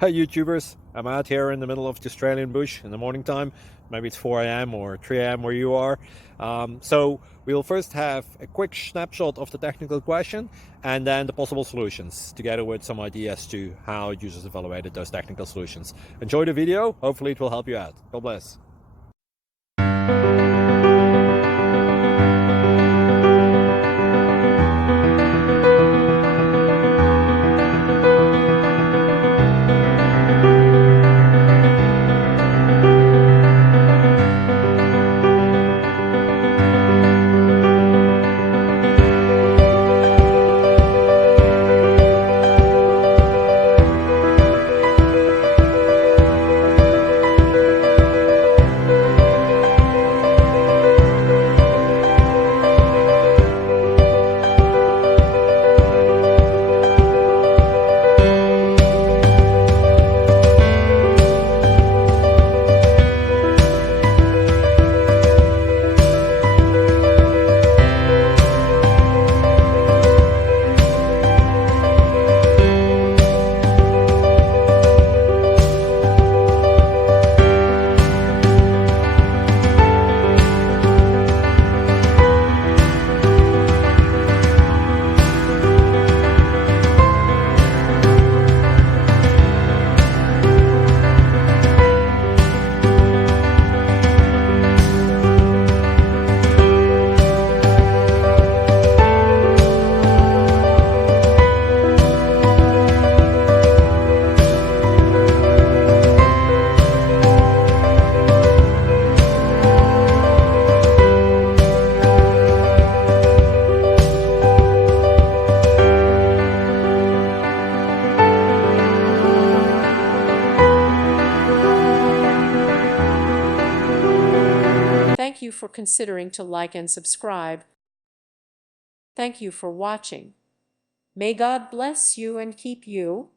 Hi YouTubers, I'm out here in the middle of the Australian bush in the morning time. Maybe it's 4 a.m. or 3 a.m. where you are. So we'll first have a quick snapshot of the technical question and then the possible solutions, together with some ideas to how users evaluated those technical solutions. Enjoy the video, hopefully it will help you out. God bless. Thank you for considering to like and subscribe. Thank you for watching. May God bless you and keep you.